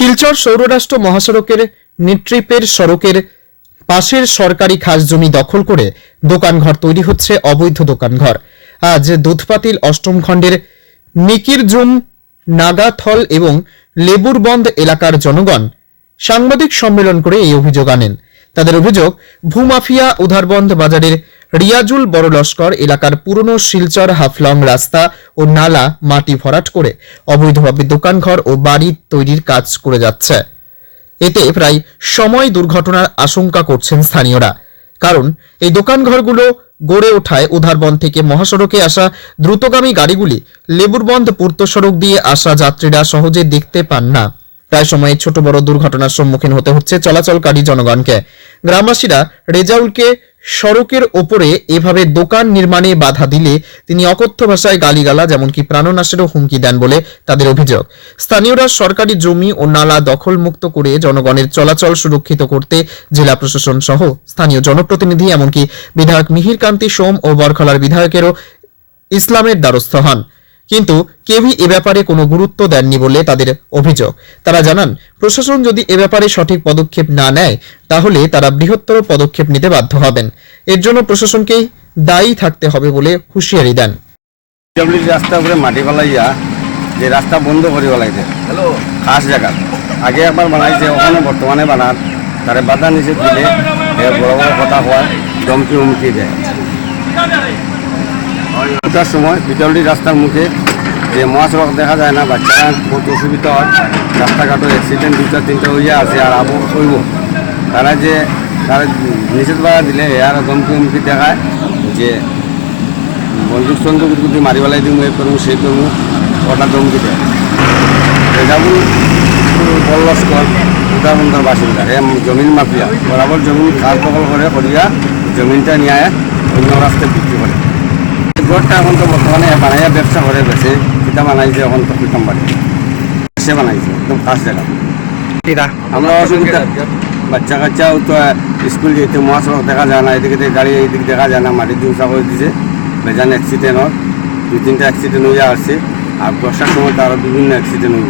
শিলচর সৌররাষ্ট্র মহাসড়কের নিট্রিপের সড়কের পাশের সরকারি খাস জমি দখল করে দোকানঘর তৈরি হচ্ছে অবৈধ দোকানঘর। আজ দুধপাতিল অষ্টম খণ্ডের মিকিরজুম, নাগাথল এবং লেবুরবন্দ এলাকার জনগণ সাংবাদিক সম্মেলন করে এই অভিযোগ আনেন। তাদের অভিযোগ, ভূমাফিয়া উধারবন্দ বাজারের রিয়াজুল বড় লস্কর এলাকার পুরনো শিলচর হাফলং রাস্তা ও নালা মাটি ভরাট করে অবৈধভাবে দোকানঘর ও বাড়ি তৈরির কাজ করে যাচ্ছে। এতে প্রায় সময় দুর্ঘটনার আশঙ্কা করছেন স্থানীয়রা। কারণ এই দোকানঘরগুলো গড়ে ওঠায় উধারবন্দ থেকে মহাসড়কে আসা দ্রুতগামী গাড়িগুলি লেবুরবন্দ পূর্ত সড়ক দিয়ে আসা যাত্রীরা সহজে দেখতে পান না। প্রায় সময় ছোট বড় দুর্ঘটনার সম্মুখীন হতে হচ্ছে চলাচলকারী জনগণকে। গ্রামবাসীরা রেজাউলকে সড়কের ওপরে এভাবে দোকান নির্মাণে বাধা দিলে তিনি অকথ্য ভাষায় গালিগালাজ এমনকি প্রাণনাশেরও হুমকি দেন বলে তাদের অভিযোগ। স্থানীয়রা সরকারি জমি ও নালা দখলমুক্ত করে জনগণের চলাচল সুরক্ষিত করতে জেলা প্রশাসন সহ স্থানীয় জনপ্রতিনিধি এমনকি বিধায়ক মিহির কান্তি সোম ও বরখলার বিধায়কেরও ইসলামের দ্বারস্থ হন, কিন্তু কেউই এ ব্যাপারে কোনো গুরুত্ব দেননি বলে তাদের অভিযোগ। তারা জানান, প্রশাসন যদি এ ব্যাপারে সঠিক পদক্ষেপ না নেয় তাহলে তারা বৃহত্তর পদক্ষেপ নিতে বাধ্য হবেন। এর জন্য প্রশাসনকেই দায়ী থাকতে হবে বলে হুঁশিয়ারি দেন। রাস্তা উপরে মাটি ফেলাইয়া যে রাস্তা বন্ধ করে ফেলাইছে খাস জায়গা আগে একবার বানাইছে, ওখানে বর্তমানে বানার তারে বাধা নিষেধ দিলে বড় বড় কথা হয়, ধমকি হুমকি দেয়। ওটার সময় বিতলটি রাস্তার মুখে যে মহাসড়ক দেখা যায় না, বাচ্চারা বহুত অসুবিধা হয়, রাস্তাঘাটের অ্যাক্সিডেন্ট দুটা তিনটা হইয়া আছে। আর আবু কইব তারা যে তারা নিষেধ বাধা দিলে আর ধমকি হুমকি দেখায় যে বন্দুক সন্দুক যদি মারি পেলাই দিম, এ করবো সেই করবো, ওটা ধমকি দেয়। রেজাবুল বড় লস্কর উদারবন্দর বাসিন্দা, জমিন মাফিয়া, বরাবর জমিন খাস দখল করে করিয়া জমিনটা নিয়ে অন্য রাস্তায় বিক্রি করে। ঘরটা এখন তো বর্তমানে বানাইয়া ব্যবসা করে বেছে, সেটা বানাইছে এখন তো পিতাম বাড়ি সে বানাইছে একদম খাস জায়গা। আমরা অসুবিধা, বাচ্চা কাচ্চাও তো স্কুল যেতে মহাসড়ক দেখা যায় না, এদিকে গাড়ি এইদিকে দেখা যায় না, মাটির জুসা করে দিছে, বেজান অ্যাক্সিডেন্ট হয়, দুই তিনটা অ্যাক্সিডেন্ট হয়ে আসছে। আর বর্ষার সময় তো আরও বিভিন্ন অ্যাক্সিডেন্ট হইব।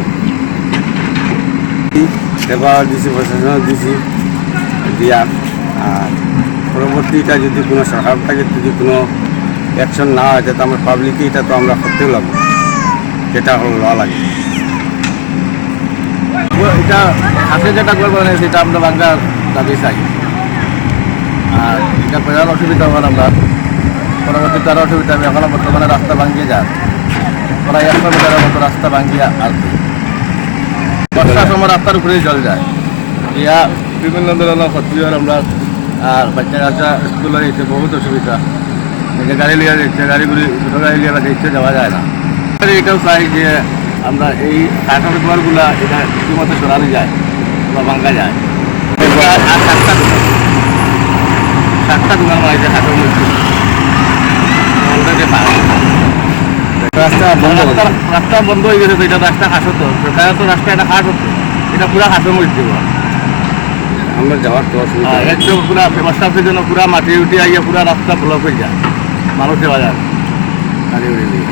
এবার দিছি, প্রশাসন দিছি দিয়া, আর পরবর্তীটা যদি কোনো সরকার থেকে যদি কোনো অ্যাকশন না হয় তো আমরা পাবলিকই এটা তো আমরা করতেও লাগবো, যেটা হলো লওয়া লাগে। এটা হাতে যেটা করবো সেটা আমরা বাংলার দাবি চাই। আর এটা প্রধান অসুবিধা হওয়ার আমরা পরবর্তীতে আরও অসুবিধা হবে। এখন বর্তমানে রাস্তা ভাঙিয়ে যায়, প্রায় 100 মিটারের মতো রাস্তা ভাঙিয়ে আসবে। বর্ষার সময় রাস্তার উপরেই জল যায়, ইয়া বিভিন্ন ধরনের ক্ষতি হয় আমরা। আর বাচ্চা কাচ্চা স্কুলে যেতে বহুত অসুবিধা, যে গাড়ি লিয়ে যাচ্ছে, গাড়িগুলি ছোটো গাড়ি লিয়ে যাচ্ছে, যাওয়া যায় না। এটাও চাই যে আমরা এই কাঠের ঘরগুলা এটা রীতিমতো সরানো যায় বা ভাঙা যায়। আর সাতটা দোকান বানাইছে কাঠের মধ্যে, রাস্তা বন্ধ হয়ে গেছে। তো এটা রাস্তা খাস হতো, সরকারের তো রাস্তা এটা খাস হতো, এটা পুরা খাসের মধ্যে আমরা যাওয়ার তো একদম পুরা ব্যবস্থাপের জন্য পুরা মাটি উঠে আইয়া পুরা রাস্তা ব্লক হয়ে যায়, মানুষ যাওয়া যায় গাড়ি উড়ে দিয়ে।